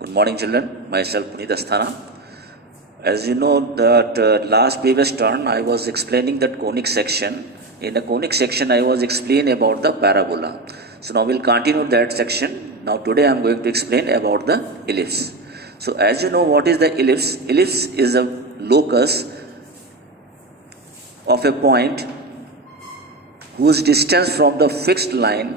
Good morning, children. Myself Puneet Asthana. As you know that last previous turn I was explaining that conic section. In the conic section I was explaining about the parabola. So now we'll continue that section. Now today I am going to explain about the ellipse. So as you know what is the ellipse? Ellipse is a locus of a point whose distance from the fixed line,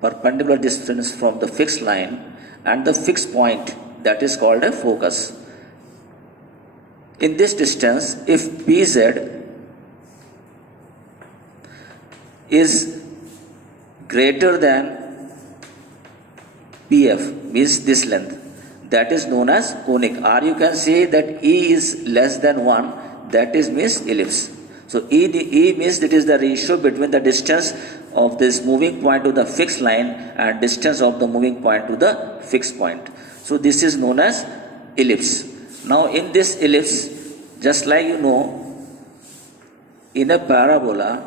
perpendicular distance from the fixed line and the fixed point, that is called a focus. In this distance, if PZ is greater than PF, means this length, that is known as conic. Or you can say that E is less than 1, that is means ellipse. So E means it is the ratio between the distance of this moving point to the fixed line and distance of the moving point to the fixed point. So this is known as ellipse. Now in this ellipse, just like you know, in a parabola,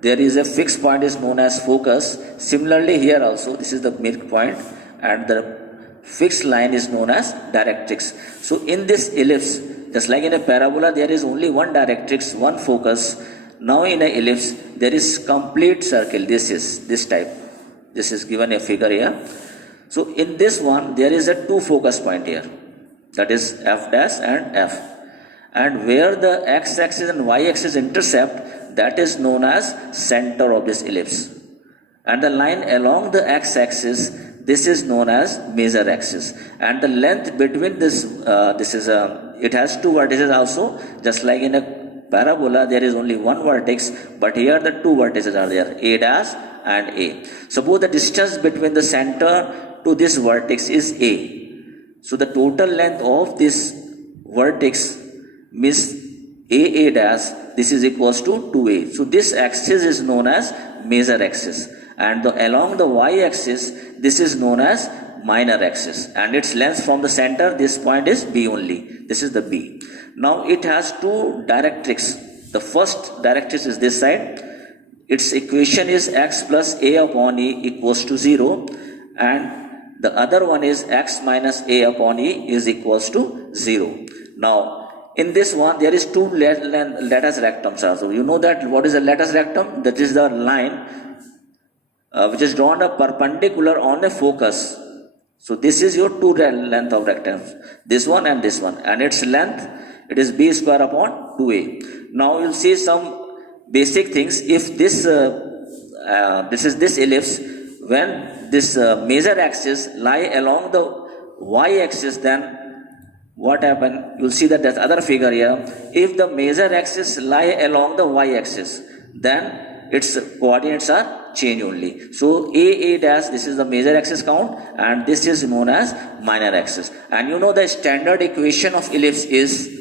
there is a fixed point is known as focus. Similarly here also, this is the midpoint and the fixed line is known as directrix. So in this ellipse, just like in a parabola, there is only one directrix, one focus. Now in an ellipse, there is complete circle. This is this type. This is given a figure here. So in this one, there is a two focus point here. That is F dash and F. And where the x-axis and y-axis intercept, that is known as center of this ellipse. And the line along the x-axis, this is known as major axis. And the length between this, it has two vertices also. Just like in a parabola, there is only one vertex, but here the two vertices are there, A dash and A. Suppose the distance between the center to this vertex is A. So the total length of this vertex means A dash, this is equals to 2A. So this axis is known as major axis. And along the y-axis, this is known as minor axis. And its length from the center, this point is B only. This is the B. Now it has two directrix. The first directrix is this side. Its equation is x plus A upon E equals to 0. And the other one is x minus A upon E is equals to 0. Now, in this one, there is two latus rectums also. You know that what is a latus rectum? That is the line which is drawn a perpendicular on a focus. So this is your two length of rectangles. This one and this one. And its length, it is B square upon 2A. Now you'll see some basic things. If this is this ellipse, when this major axis lie along the y-axis, then what happen? You'll see that there's other figure here. If the major axis lie along the y-axis, then its coordinates are change only. So A dash, this is the major axis count, and this is known as minor axis. And you know the standard equation of ellipse is,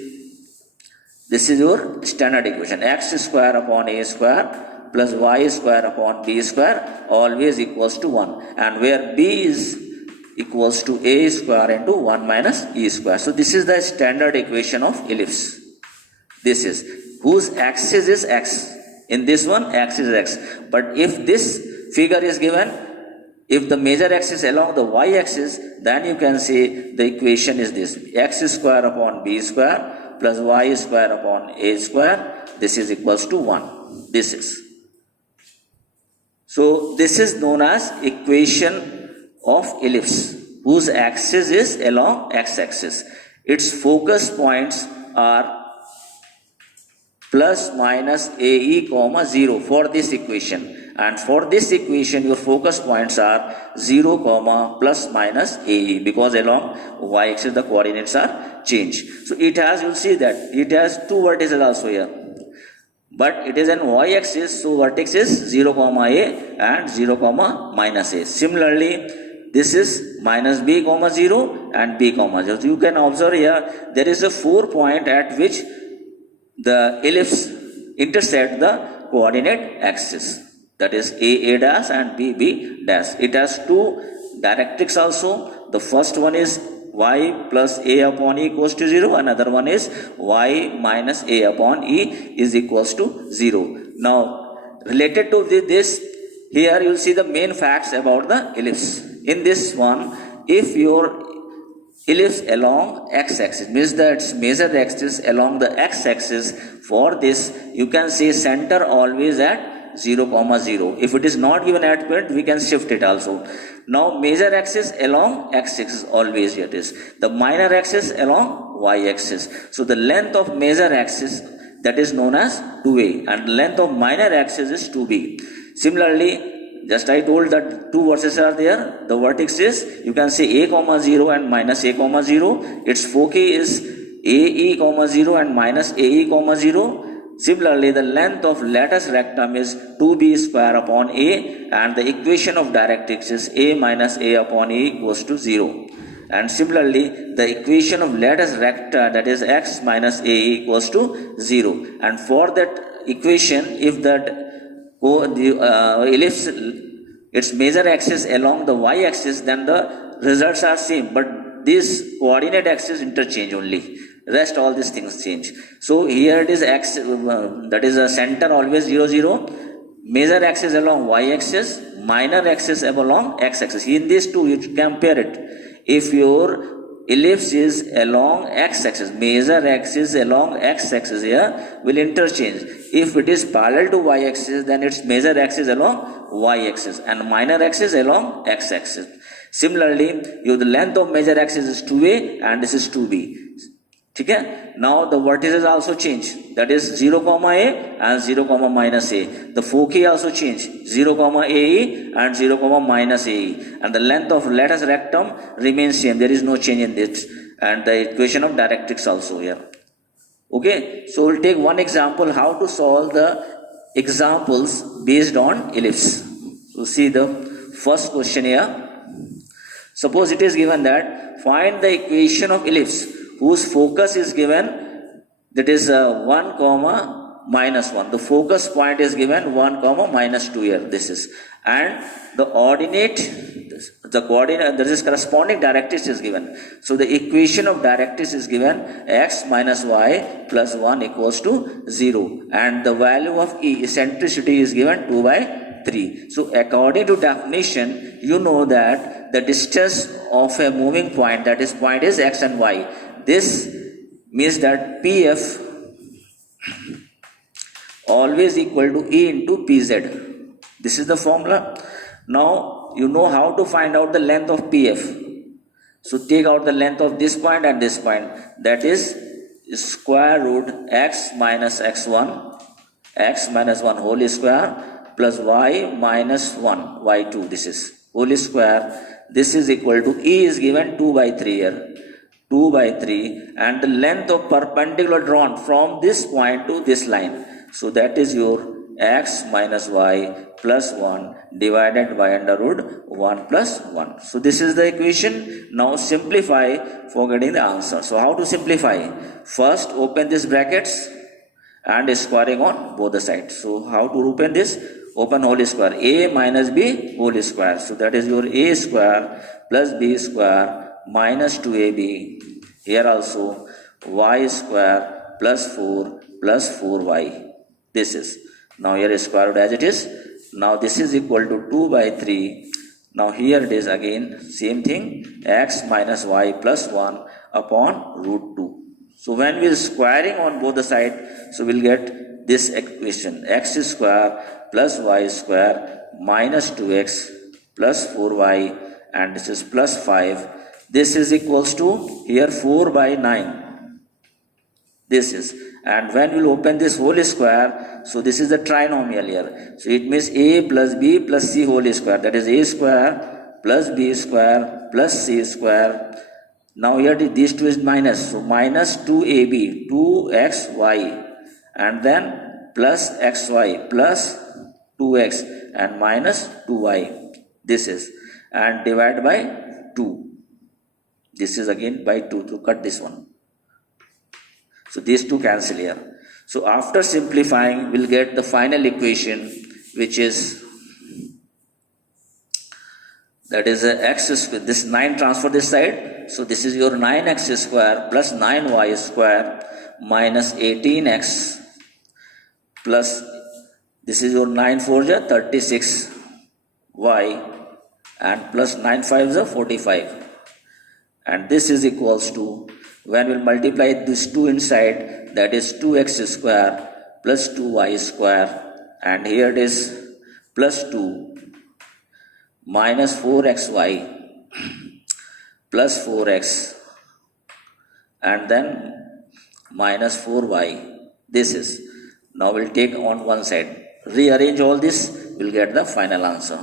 this is your standard equation, x square upon A square plus y square upon B square always equals to 1. And where B is equals to A square into 1 minus E square. So this is the standard equation of ellipse. This is, whose axis is x. In this one, axis is x. But if this figure is given, if the major axis along the y-axis, then you can say the equation is this, x square upon B square plus y square upon A square. This is equals to 1. This is. So this is known as equation of ellipse, whose axis is along x-axis. Its focus points are plus minus AE comma 0 for this equation. And for this equation, your focus points are 0 comma plus minus AE, because along y-axis the coordinates are changed. So it has, you'll see that it has two vertices also here. But it is an y-axis, so vertex is 0 comma A and 0 comma minus A. Similarly, this is minus B comma 0 and B comma 0. So you can observe here, there is a 4 point at which the ellipse intersect the coordinate axis. That is A dash and B dash. It has two directrix also. The first one is y plus A upon E equals to 0. Another one is y minus A upon E is equals to 0. Now, related to this, here you will see the main facts about the ellipse. In this one, if your ellipse along x-axis, means that measure the axis along the x-axis. For this you can say center always at 0, 0. If it is not given at point, we can shift it also. Now major axis along x-axis always it is. The minor axis along y-axis. So the length of major axis, that is known as 2a, and length of minor axis is 2b. Similarly, just I told that two vertices are there. The vertex is, you can say a comma 0 and minus a comma 0. Its foci is ae comma 0 and minus ae comma 0. Similarly, the length of latus rectum is 2b square upon a, and the equation of directrix is a minus a upon a equals to 0. And similarly, the equation of latus recta, that is x minus a equals to 0. And for that equation, if that ellipse, its major axis along the y-axis, then the results are same, but this coordinate axis interchange only. Rest all these things change. So here it is x, that is a center always 0, 0. Major axis along y-axis, minor axis along x-axis. In these two, you compare it. If your ellipse is along x-axis, major axis along x-axis here will interchange. If it is parallel to y-axis, then its major axis along y-axis and minor axis along x-axis. Similarly, the length of major axis is 2a and this is 2b. Okay? Now the vertices also change, that is 0 comma a and 0 comma minus a. The foci also change, 0 comma ae and 0 comma minus ae, and the length of latus rectum remains same. There is no change in this, and the equation of directrix also here. Okay, so we'll take one example how to solve the examples based on ellipse. So see the first question here. Suppose it is given that find the equation of ellipse whose focus is given, that is 1 comma minus 1. The focus point is given 1 comma minus 2 here, this is, and the coordinate, there is corresponding directrix is given. So the equation of directrix is given x minus y plus 1 equals to 0, and the value of eccentricity is given 2 by 3. So according to definition, you know that the distance of a moving point, that is point is x and y. This means that PF always equal to E into PZ. This is the formula. Now you know how to find out the length of PF. So take out the length of this point and this point. That is square root x minus x1, x minus 1 whole square plus y minus 1, y2. This is whole square. This is equal to E is given 2 by 3 here. 2 by 3, and the length of perpendicular drawn from this point to this line. So that is your x minus y plus 1 divided by under root 1 plus 1. So this is the equation. Now simplify for getting the answer. So how to simplify? First open these brackets and squaring on both the sides. So how to open this? Open whole square. A minus b whole square. So that is your a square plus b square minus 2ab, here also y square plus 4 plus 4y. This is, now here is square root as it is. Now this is equal to 2 by 3. Now here it is again same thing, x minus y plus 1 upon root 2. So when we are squaring on both the sides, so we'll get this equation, x square plus y square minus 2x plus 4y, and this is plus 5. This is equals to here 4 by 9. This is, and when we will open this whole square, so this is the trinomial here. So it means a plus b plus c whole square, that is a square plus b square plus c square. Now here these two is minus, so minus 2ab, 2xy, and then plus xy plus 2x and minus 2y. This is, and divide by 2. This is again by 2 to cut this one. So these two cancel here. So after simplifying, we'll get the final equation, which is, that is x square. This 9 transfer this side. So this is your 9x square plus 9y square minus 18x plus, this is your 9 4 is 36y and plus 9 5 is 45. and this is equals to, when we'll multiply this 2 inside, that is 2x square plus 2y square, and here it is plus 2 minus 4xy plus 4x, and then minus 4y. This is, now we'll take on one side, rearrange all this, we'll get the final answer.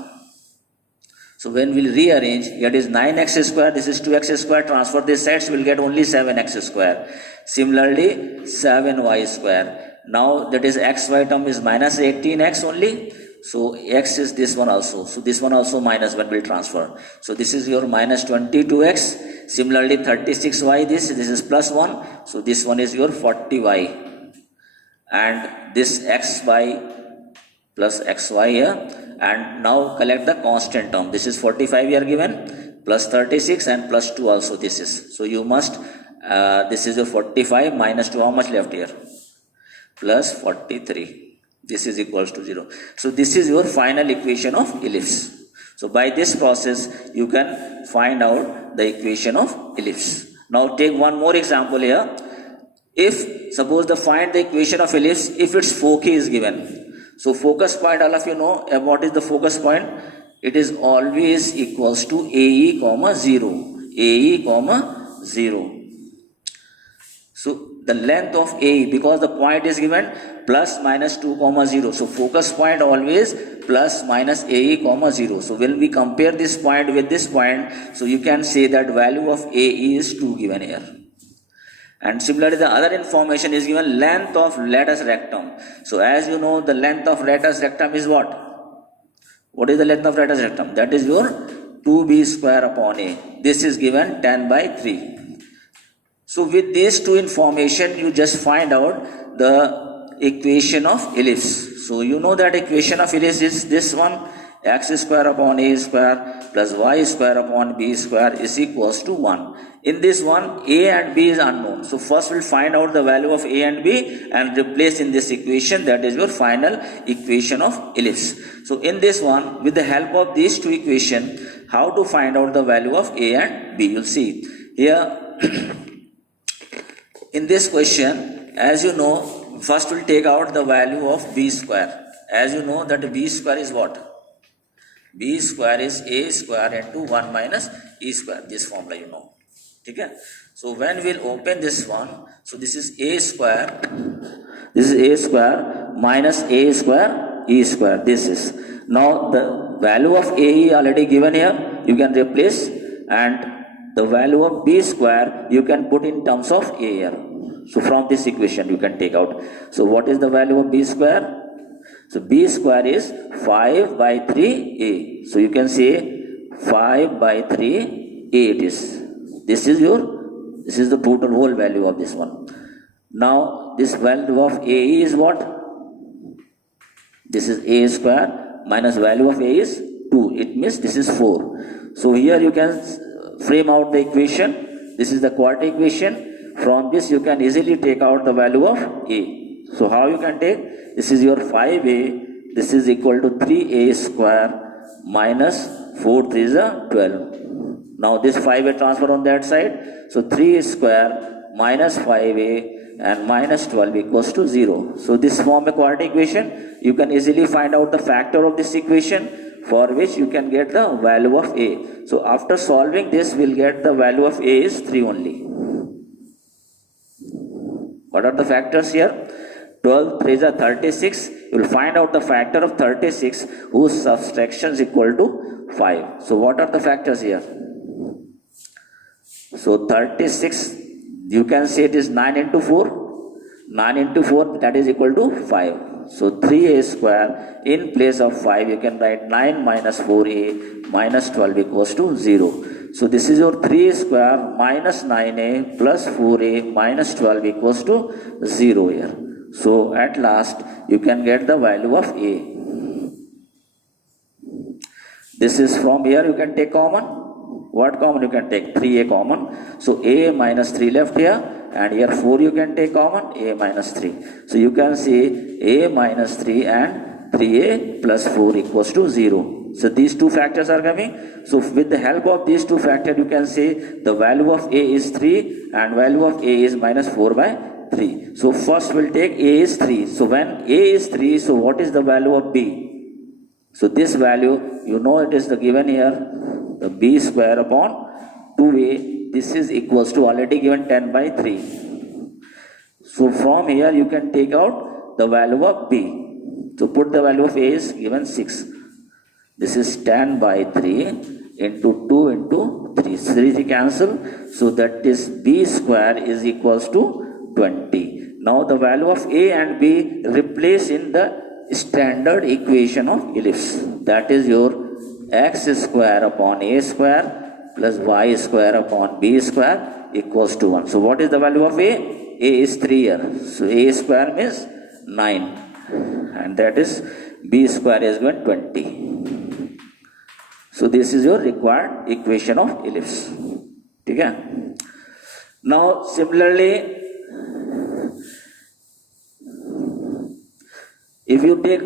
So when we'll rearrange, here it is 9x square, this is 2x square, transfer this sides, we'll get only 7x square. Similarly, 7y square. Now that is xy term is minus 18x only. So x is this one also. So this one also minus when we'll transfer. So this is your minus 22x. Similarly, 36y, this is plus 1. So this one is your 40y. And this xy plus xy here. And now collect the constant term. This is 45 here given, plus 36 and plus 2 also this is. So you must, this is your 45 minus 2, how much left here? Plus 43. This is equals to 0. So this is your final equation of ellipse. So by this process, you can find out the equation of ellipse. Now take one more example here. If, suppose find the equation of ellipse, if its foci is given. So focus point, all of you know what is the focus point. It is always equals to AE comma 0. AE comma 0. So the length of AE, because the point is given plus minus 2 comma 0. So focus point always plus minus AE comma 0. So when we compare this point with this point, so you can say that value of AE is 2 given here. And similarly, the other information is given length of latus rectum. So as you know, the length of latus rectum is what? What is the length of latus rectum? That is your 2b square upon a. This is given 10 by 3. So with these two information, you just find out the equation of ellipse. So you know that equation of ellipse is this one. X square upon a square plus y square upon b square is equals to 1. In this one, a and b is unknown. So first we'll find out the value of a and b and replace in this equation. That is your final equation of ellipse. So in this one, with the help of these two equations, how to find out the value of a and b? You'll see here in this question, as you know, first we'll take out the value of b square. As you know that b square is what? B square is a square into 1 minus e square. This formula you know. Okay? So when we'll open this one, so this is a square. This is a square minus a square e square. This is. Now the value of a already given here. You can replace, and the value of b square you can put in terms of a here. So from this equation you can take out. So what is the value of b square? So b square is 5 by 3a. So you can say 5 by 3a it is. This is the total whole value of this one. Now this value of a is what? This is a square minus value of a is 2. It means this is 4. So here you can frame out the equation. This is the quadratic equation. From this you can easily take out the value of a. So how you can take? This is your 5a, this is equal to 3a square minus 4 3 is 12. Now this 5a transfer on that side, so 3 square minus 5a and minus 12 equals to 0. So this form a quadratic equation. You can easily find out the factor of this equation, for which you can get the value of a. So after solving this, we'll get the value of a is 3 only. What are the factors here? 12 3 is 36. You will find out the factor of 36 whose subtraction is equal to 5. So what are the factors here? So 36, you can say it is 9 into 4. 9 into 4, that is equal to 5. So 3a square, in place of 5 you can write 9 minus 4a minus 12 equals to 0. So this is your 3a square minus 9a plus 4a minus 12 equals to 0 here. So at last you can get the value of a. This is from here you can take common. What common you can take? 3a common. So a minus 3 left here, and here 4 you can take common, a minus 3. So you can say a minus 3 and 3a plus 4 equals to 0. So these two factors are coming. So with the help of these two factors, you can say the value of A is 3 and value of A is minus 4 by 3. So first we'll take A is 3. So when A is 3, so what is the value of B? So this value, you know, it is the given here, the B square upon 2A. This is equals to already given 10 by 3. So from here you can take out the value of B. So put the value of A is given 6. This is 10 by 3 into 2 into 3. 3 cancel. So that is B square is equals to 20. Now the value of A and B replace in the standard equation of ellipse. That is your x square upon A square plus y square upon B square equals to 1. So what is the value of A? A is 3 here. So A square means 9. And that is B square is given 20. So this is your required equation of ellipse. Okay? Now similarly, if you take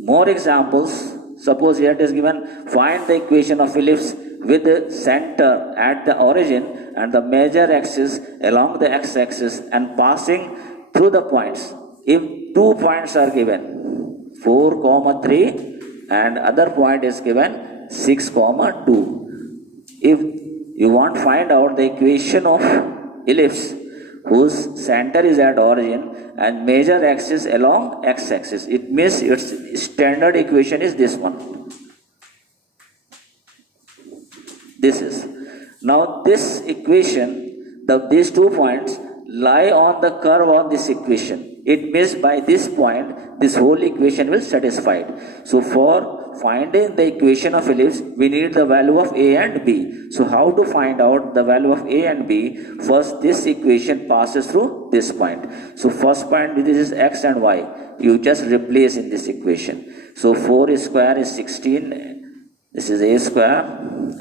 more examples, suppose here it is given, find the equation of ellipse with the center at the origin and the major axis along the x-axis and passing through the points. If 2 points are given, 4, 3 and other point is given 6, 2. If you want to find out the equation of ellipse whose center is at origin and major axis along x-axis, it means its standard equation is this one. This is. Now this equation, these 2 points lie on the curve on this equation. It means by this point, this whole equation will satisfied. So for finding the equation of ellipse, we need the value of A and B. So how to find out the value of A and B? First, this equation passes through this point. So first point, this is x and y. You just replace in this equation. So 4 square is 16. This is A square.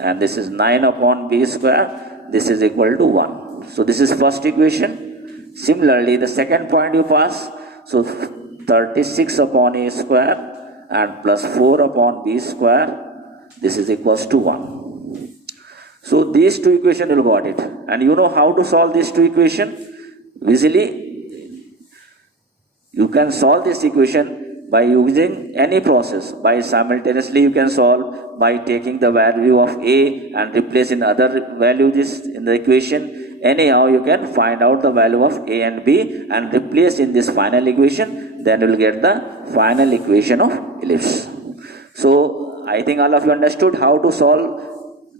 And this is 9 upon B square. This is equal to 1. So this is first equation. Similarly, the second point you pass. So 36 upon A square and plus 4 upon B square. This is equals to 1. So these two equations you got it. And you know how to solve these two equations? Easily, you can solve this equation by using any process. By simultaneously you can solve by taking the value of A and replacing other value this in the equation. Anyhow, you can find out the value of A and B and replace in this final equation. Then you will get the final equation of ellipse. So I think all of you understood how to solve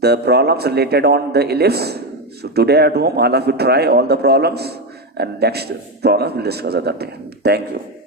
the problems related on the ellipse. So today at home, all of you try all the problems, and next problem we'll discuss other day. Thank you.